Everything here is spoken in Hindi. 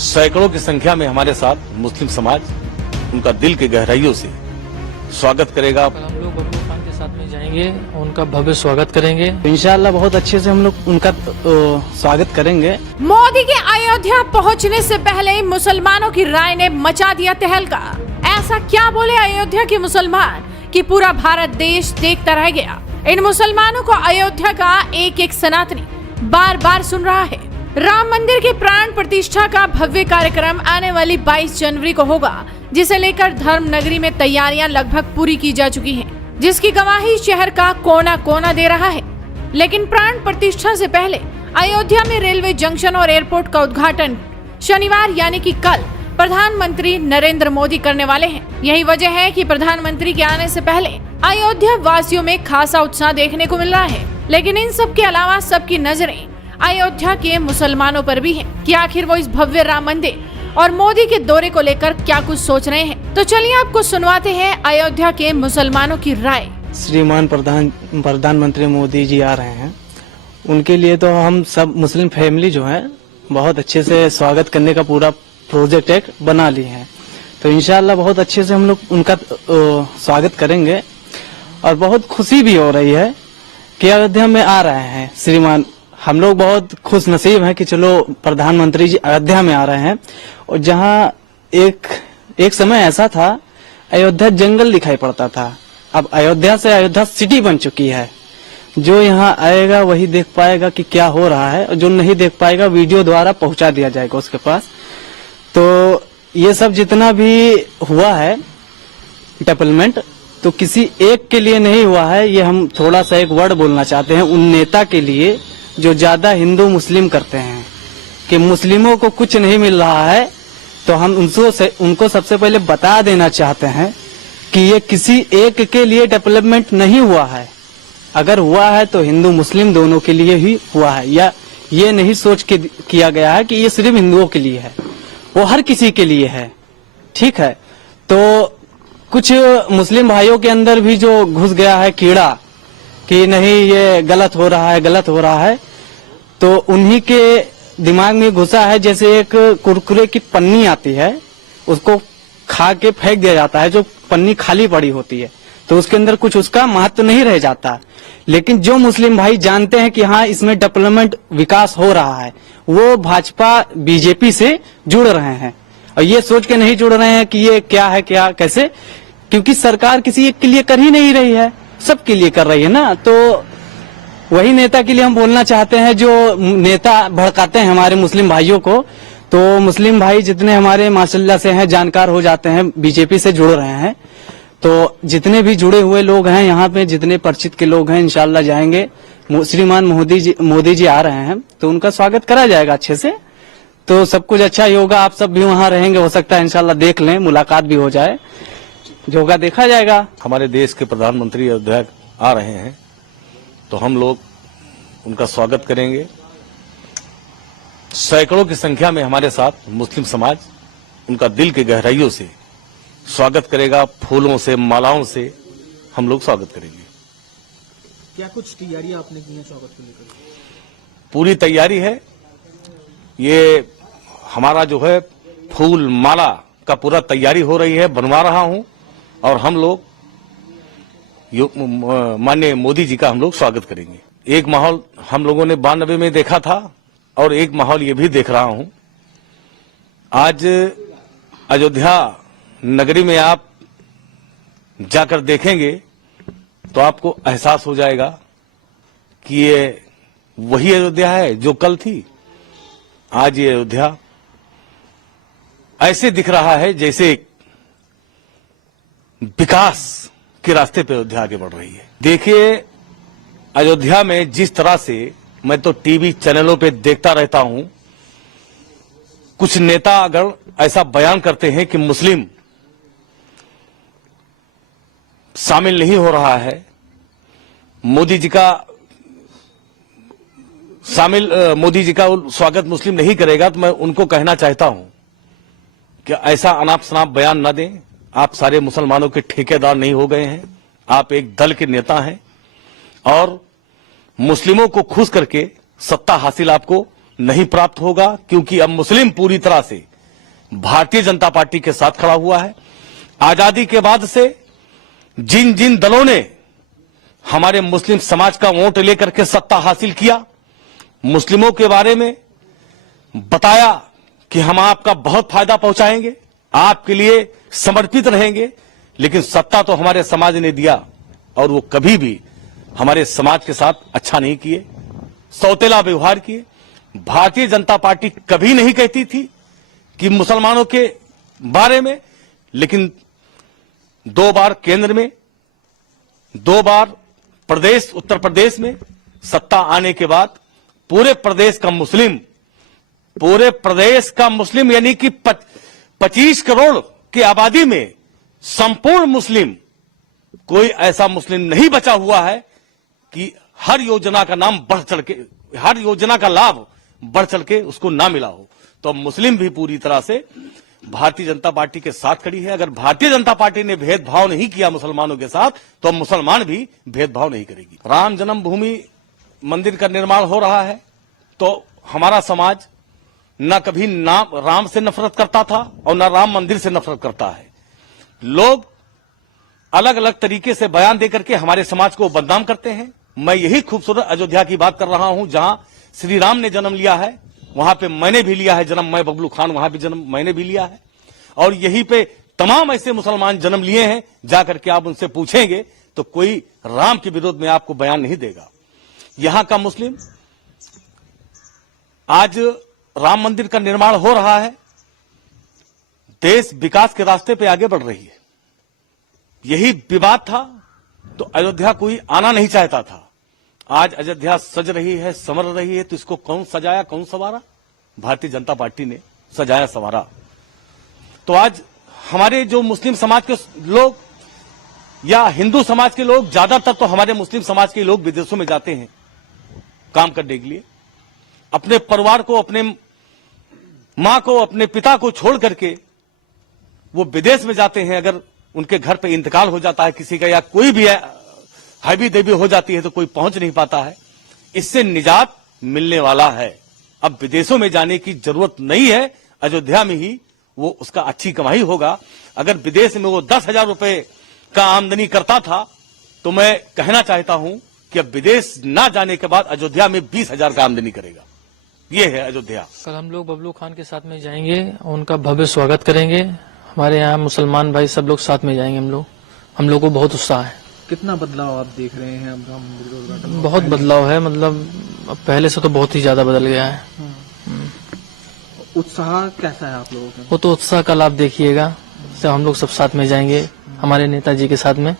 सैकड़ों की संख्या में हमारे साथ मुस्लिम समाज उनका दिल के गहराइयों से स्वागत करेगा। हम लोग बबलू खान के साथ में जाएंगे, उनका भव्य स्वागत करेंगे। इंशाअल्लाह बहुत अच्छे से हम लोग उनका स्वागत करेंगे। मोदी के अयोध्या पहुंचने से पहले मुसलमानों की राय ने मचा दिया तहलका। ऐसा क्या बोले अयोध्या के मुसलमान कि पूरा भारत देश देखता रह गया। इन मुसलमानों को अयोध्या का एक एक सनातनी बार बार सुन रहा है। राम मंदिर की प्राण प्रतिष्ठा का भव्य कार्यक्रम आने वाली 22 जनवरी को होगा, जिसे लेकर धर्म नगरी में तैयारियां लगभग पूरी की जा चुकी हैं, जिसकी गवाही शहर का कोना कोना दे रहा है। लेकिन प्राण प्रतिष्ठा से पहले अयोध्या में रेलवे जंक्शन और एयरपोर्ट का उद्घाटन शनिवार यानी कि कल प्रधानमंत्री नरेंद्र मोदी करने वाले हैं। यही वजह है कि प्रधानमंत्री के आने से पहले अयोध्या वासियों में खासा उत्साह देखने को मिल रहा है। लेकिन इन सब के अलावा सबकी नजरें अयोध्या के मुसलमानों पर भी है कि आखिर वो इस भव्य राम मंदिर और मोदी के दौरे को लेकर क्या कुछ सोच रहे हैं। तो चलिए आपको सुनवाते हैं अयोध्या के मुसलमानों की राय। श्रीमान प्रधानमंत्री मोदी जी आ रहे हैं, उनके लिए तो हम सब मुस्लिम फैमिली जो है बहुत अच्छे से स्वागत करने का पूरा प्रोजेक्ट एक बना लिए हैं। तो इंशाअल्लाह बहुत अच्छे से हम लोग उनका स्वागत करेंगे और बहुत खुशी भी हो रही है कि अयोध्या में आ रहे हैं श्रीमान। हम लोग बहुत खुश नसीब हैं कि चलो प्रधानमंत्री जी अयोध्या में आ रहे हैं। और जहां एक समय ऐसा था अयोध्या जंगल दिखाई पड़ता था, अब अयोध्या से अयोध्या सिटी बन चुकी है। जो यहाँ आएगा वही देख पाएगा कि क्या हो रहा है, और जो नहीं देख पाएगा वीडियो द्वारा पहुंचा दिया जाएगा उसके पास। तो ये सब जितना भी हुआ है डेवलपमेंट, तो किसी एक के लिए नहीं हुआ है। ये हम थोड़ा सा एक वर्ड बोलना चाहते हैं उन नेता के लिए जो ज्यादा हिंदू मुस्लिम करते हैं कि मुस्लिमों को कुछ नहीं मिल रहा है। तो हम उनको सबसे पहले बता देना चाहते हैं कि ये किसी एक के लिए डेवलपमेंट नहीं हुआ है। अगर हुआ है तो हिंदू मुस्लिम दोनों के लिए ही हुआ है, या ये नहीं सोच के किया गया है कि ये सिर्फ हिंदुओं के लिए है, वो हर किसी के लिए है। ठीक है, तो कुछ मुस्लिम भाइयों के अंदर भी जो घुस गया है कीड़ा कि नहीं ये गलत हो रहा है, गलत हो रहा है, तो उन्हीं के दिमाग में घुसा है। जैसे एक कुरकुरे की पन्नी आती है, उसको खा के फेंक दिया जाता है, जो पन्नी खाली पड़ी होती है, तो उसके अंदर कुछ उसका महत्व नहीं रह जाता। लेकिन जो मुस्लिम भाई जानते हैं कि हाँ इसमें डेवलपमेंट विकास हो रहा है, वो भाजपा बीजेपी से जुड़ रहे हैं। और ये सोच के नहीं जुड़ रहे हैं कि ये क्या है क्या कैसे, क्योंकि सरकार किसी एक के लिए कर ही नहीं रही है, सबके लिए कर रही है ना। तो वही नेता के लिए हम बोलना चाहते हैं जो नेता भड़काते हैं हमारे मुस्लिम भाइयों को। तो मुस्लिम भाई जितने हमारे माशाल्लाह से हैं, जानकार हो जाते हैं, बीजेपी से जुड़ रहे हैं। तो जितने भी जुड़े हुए लोग हैं यहाँ पे, जितने परिचित के लोग हैं, इंशाल्लाह जाएंगे। श्रीमान मोदी जी आ रहे हैं तो उनका स्वागत करा जाएगा अच्छे से। तो सब कुछ अच्छा ही होगा। आप सब भी वहाँ रहेंगे, हो सकता है इंशाल्लाह देख लें, मुलाकात भी हो जाए, जो होगा देखा जाएगा। हमारे देश के प्रधानमंत्री अयोध्या आ रहे हैं तो हम लोग उनका स्वागत करेंगे। सैकड़ों की संख्या में हमारे साथ मुस्लिम समाज उनका दिल के गहराइयों से स्वागत करेगा। फूलों से, मालाओं से हम लोग स्वागत करेंगे। क्या कुछ तैयारी आपने की है स्वागत को लेकर? पूरी तैयारी है। ये हमारा जो है फूल माला का पूरा तैयारी हो रही है, बनवा रहा हूं। और हम लोग माननीय मोदी जी का हम लोग स्वागत करेंगे। एक माहौल हम लोगों ने 92 में देखा था और एक माहौल ये भी देख रहा हूं। आज अयोध्या नगरी में आप जाकर देखेंगे तो आपको एहसास हो जाएगा कि ये वही अयोध्या है जो कल थी। आज ये अयोध्या ऐसे दिख रहा है जैसे विकास के रास्ते पे अयोध्या आगे बढ़ रही है। देखिए अयोध्या में जिस तरह से मैं तो टीवी चैनलों पे देखता रहता हूं, कुछ नेता अगर ऐसा बयान करते हैं कि मुस्लिम शामिल नहीं हो रहा है, मोदी जी का स्वागत मुस्लिम नहीं करेगा, तो मैं उनको कहना चाहता हूं कि ऐसा अनाप शनाप बयान न दें। आप सारे मुसलमानों के ठेकेदार नहीं हो गए हैं, आप एक दल के नेता हैं और मुस्लिमों को खुश करके सत्ता हासिल आपको नहीं प्राप्त होगा, क्योंकि अब मुस्लिम पूरी तरह से भारतीय जनता पार्टी के साथ खड़ा हुआ है। आजादी के बाद से जिन जिन दलों ने हमारे मुस्लिम समाज का वोट लेकर के सत्ता हासिल किया, मुस्लिमों के बारे में बताया कि हम आपका बहुत फायदा पहुंचाएंगे, आपके लिए समर्पित रहेंगे, लेकिन सत्ता तो हमारे समाज ने दिया और वो कभी भी हमारे समाज के साथ अच्छा नहीं किए, सौतेला व्यवहार किए। भारतीय जनता पार्टी कभी नहीं कहती थी कि मुसलमानों के बारे में, लेकिन 2 बार केंद्र में, 2 बार प्रदेश उत्तर प्रदेश में सत्ता आने के बाद पूरे प्रदेश का मुस्लिम यानी कि 25 करोड़ की आबादी में संपूर्ण मुस्लिम, कोई ऐसा मुस्लिम नहीं बचा हुआ है कि हर योजना का नाम बढ़ चढ़ के, हर योजना का लाभ बढ़ चढ़ के उसको ना मिला हो। तो मुस्लिम भी पूरी तरह से भारतीय जनता पार्टी के साथ खड़ी है। अगर भारतीय जनता पार्टी ने भेदभाव नहीं किया मुसलमानों के साथ, तो मुसलमान भी भेदभाव नहीं करेगी। राम जन्मभूमि मंदिर का निर्माण हो रहा है, तो हमारा समाज न कभी राम से नफरत करता था और न राम मंदिर से नफरत करता है। लोग अलग अलग तरीके से बयान देकर के हमारे समाज को बदनाम करते हैं। मैं यही खूबसूरत अयोध्या की बात कर रहा हूं, जहां श्री राम ने जन्म लिया है, वहां पे मैंने भी लिया है जन्म, मैं बबलू खान वहां भी जन्म मैंने भी लिया है, और यहीं पे तमाम ऐसे मुसलमान जन्म लिए हैं। जाकर के आप उनसे पूछेंगे तो कोई राम के विरोध में आपको बयान नहीं देगा। यहां का मुस्लिम, आज राम मंदिर का निर्माण हो रहा है, देश विकास के रास्ते पे आगे बढ़ रही है। यही विवाद था तो अयोध्या कोई आना नहीं चाहता था। आज अयोध्या सज रही है, संवर रही है, तो इसको कौन सजाया, कौन संवारा? भारतीय जनता पार्टी ने सजाया संवारा। तो आज हमारे जो मुस्लिम समाज के लोग या हिंदू समाज के लोग, ज्यादातर तो हमारे मुस्लिम समाज के लोग विदेशों में जाते हैं काम करने के लिए, अपने परिवार को, अपने मां को, अपने पिता को छोड़ करके वो विदेश में जाते हैं। अगर उनके घर पे इंतकाल हो जाता है किसी का, या कोई भी हैवी देवी हो जाती है, तो कोई पहुंच नहीं पाता है। इससे निजात मिलने वाला है। अब विदेशों में जाने की जरूरत नहीं है, अयोध्या में ही वो उसका अच्छी कमाई होगा। अगर विदेश में वो 10,000 रुपए का आमदनी करता था, तो मैं कहना चाहता हूं कि अब विदेश ना जाने के बाद अयोध्या में 20,000 का आमदनी करेगा। ये है अयोध्या। कल हम लोग बबलू खान के साथ में जाएंगे, उनका भव्य स्वागत करेंगे। हमारे यहाँ मुसलमान भाई सब लोग साथ में जाएंगे। हम लोग को बहुत उत्साह है। कितना बदलाव आप देख रहे हैं अब राम मंदिर का उद्घाटन? बहुत बदलाव है, मतलब अब पहले से तो बहुत ही ज्यादा बदल गया है। उत्साह कैसा है आप लोगों का? वो तो उत्साह कल आप देखिएगा, जब हम लोग सब साथ में जाएंगे हमारे नेताजी के साथ में।